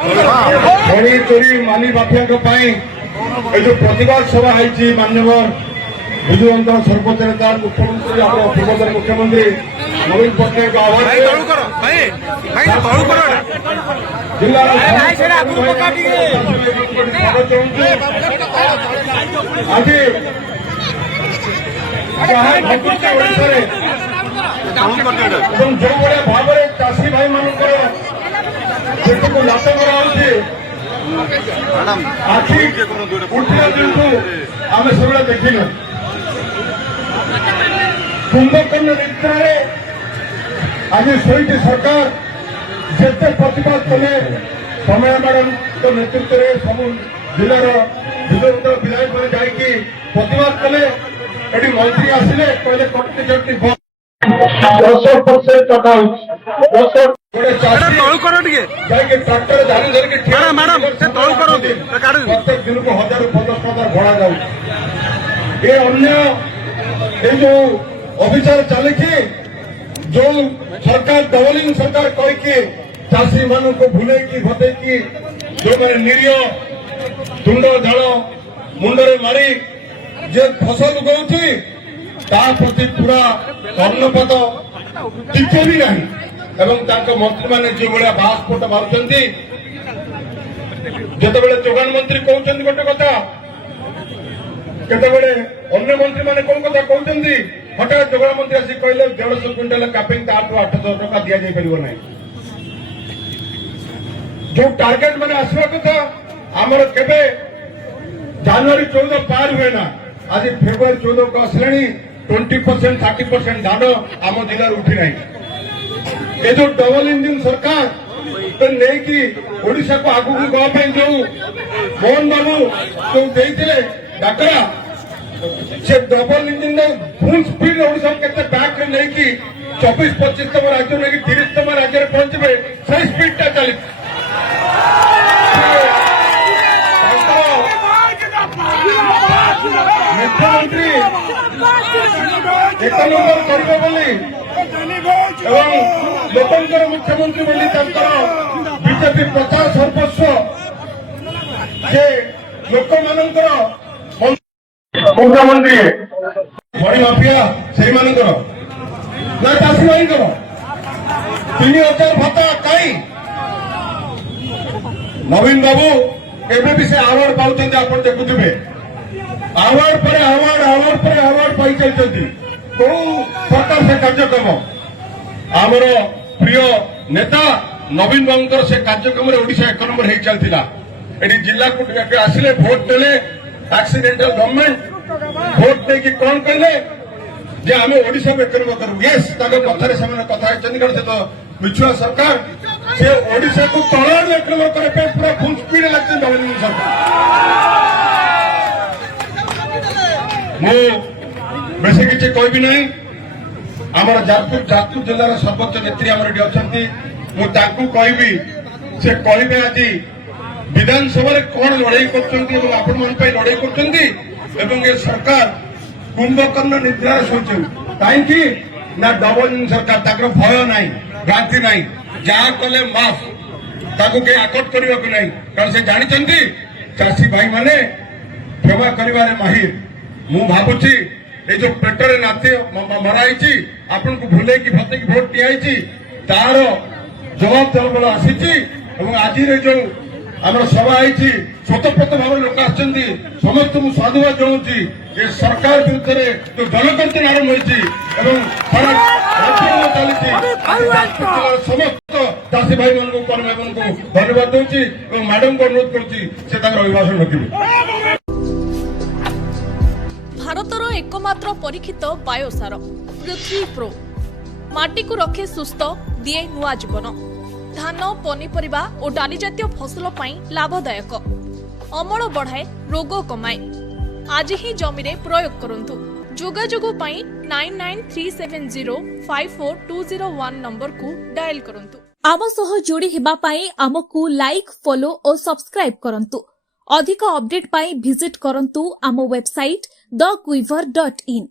खड़ी चोरी माली माफिया जो प्रतिवाद सभा है मान्यवर विजु अंचल सरपंच नेता मुख्यमंत्री पूर्वतन मुख्यमंत्री नवीन पट्टनायक आह्वान जिला आज जो भाई भाव में चाषी भाई मान लात कराई आखि उठा दिन आम सब देखिलु कुंभकर्ण नृत्य आज शहीद सरकार जिते प्रतिवाद कले समय मैडम नेतृत्व में सब जिलार विधायक मैंने जाकि प्रतिवाद कले ये मंत्री आसिले कहले कटती कटती 10% टका ट्राक्टर धारी धरिक प्रत्येक दिन को 1000-15,000 भड़ा जाऊ ये अन्य जो अभिचार चली जो सरकार डबलिंग सरकार कहीकि चाषी मान को भूल भटकी जो मैंने निरीह तुंड झाड़ मुंडे मारी जे फसल उगाऊँगी प्रति पूरा कर्णपात टिके भी नहीं मंत्री मैंने जो भाया बासपोट मार्च जिते जोगान मंत्री कहते गोटे कथा केतबेले अन्य मंत्री मैंने कौन कथा कहते हठात जोगान मंत्री आसिक कहले 150 क्विंटाल कापिंग 8,000 टका दि जापर ना जो टार्गेट मैंने आसवा कथा आमर केबे जनवरी 14 पार हुए ना आज फेब्रुआरी 14 को आसला 20% 30% धान आम जिलार उठी ना ये जो डबल इंजिन सरकार तो नहीं कि ओडिशा को आगू गवाई जो मोहन बाबू जो देते डाकरा से double engine full speed Odisha के बैक नहीं कि 24-25तम राज्य नहीं कि 30तम राज्य पहुंचे सही स्पीड टा चली मुख्यमंत्री एक नंबर करेंगे लोकंर मुख्यमंत्री बीजेपी प्रचार सर्वस्व जे लोक मुख्यमंत्री बड़ी माफिया से ना चाषी भाई 3,000 भत्ता कहीं नवीन बाबू एवं भी से आवार्ड पाँच आप देखुवे आवार्ड पर आवार्ड पाई चलती कौ सरकार से कार्यक्रम आमर प्रिय नेता नवीन बाबू से कार्यक्रम ओडिशा 1 नंबर हो चलता ये जिला को आसिले भोट देले एक्सीडेंटल गवर्नमेंट भोट देकी कौन कहले जे आम ओडिशा को 1 नंबर करूँ यस कथार से कथा चंडीगढ़ से तो मिछुआ सरकार से ओडिशा को तल 1 नंबर करने पूरा फुल स्पीड लगते नवीन सरकार बेसी किसी कहबी नहीं आमर जाजपुर जिलार सर्वोच्च नेत्री आमर अच्छा मुझे कहबी से कहे आज विधानसभा कौन लड़ाई कर लड़ाई कर सरकार कुंभकर्ण निद्रा शोचे कहीं ना डबल इंजिन सरकार भय ना भ्रांति ना जहाँ कले माफ ताकू कहीं आकट करने को नहीं कारण से जानते चाषी भाई माने सेवा कर माहिर मु भावुची ये जो पेटर नाते मराई आपन को भूले कि भतेक भोट दिखाई तार जवाब दल आसी आज जो आम सभा है स्वतःप्रत भाव लोक आसमस्त को साधुवाद जनाऊँगी ये सरकार विरुद्ध जो जनकर्तन आरंभ होती समस्त चाषी भाई मान कर्मी को धन्यवाद दूसरी मैडम को अनुरोध कर अभिभाषण रखिए। भारतर एकमात्र परीक्षित बायोसार पृथ्वी प्रो माटी को रखे सुस्थ दिए नुआ जीवन धान पनीपरिबा और डाली जातीय फसल पाई लाभदायक अमल बढ़ाए रोग कमाए आज ही जमी रे प्रयोग करंतु जोगाजोग पाई 9937054201 नंबर को डायल करंतु। आम सह जोड़ी हेबा पाई आमको लाइक फॉलो और सब्सक्राइब करंतु। अधिक अपडेट पाई विजिट करंतु आम वेबसाइट thequiver.in।